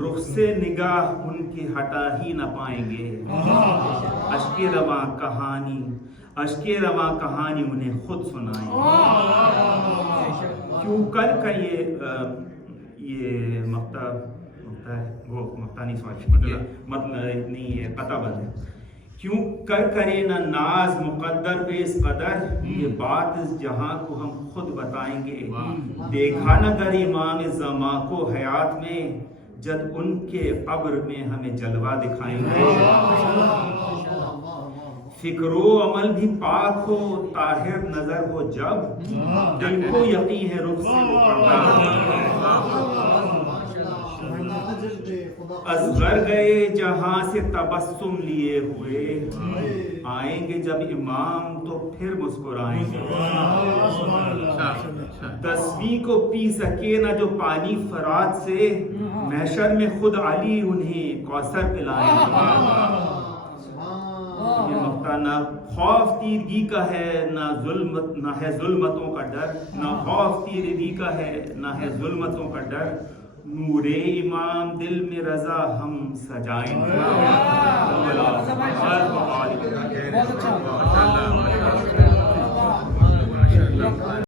رخ سے نگاہ ان کی ہٹا ہی نہ پائیں گے، اشک رواں کہانی انہیں خود سنائیں گے۔ کیوں کر کا یہ مقطع ہے، وہ مقطع نہیں نہیں ہے، قطع بند ہے۔ کیوں کر کرے نہ ناز مقدر پہ اس قدر، یہ بات اس جہاں کو ہم خود بتائیں گے۔ دیکھا نہ گر امام زماں کو حیات میں، جب ان کے قبر میں ہمیں جلوہ دکھائیں گے۔ فکر و عمل بھی پاک ہو، طاہر نظر ہو جب، دل کو یقین ہے رخ سے وہ پردہ۔ اصغر گئے جہاں سے تبسم لیے ہوئے، آئیں گے جب امام تو پھر مسکرائیں گے۔ 10ویں کو پی سکے نہ جو پانی فرات سے، محشر میں خود علی انہیں کوثر پلائیں گے۔ یہ مقطع نہ خوف تیرگی کا ہے، نہ ہے ظلمتوں کا ڈر، نہ خوف تیرگی کا ہے، نہ ہے ظلمتوں کا ڈر، نور امام دل میں رضا ہم سجائیں گے۔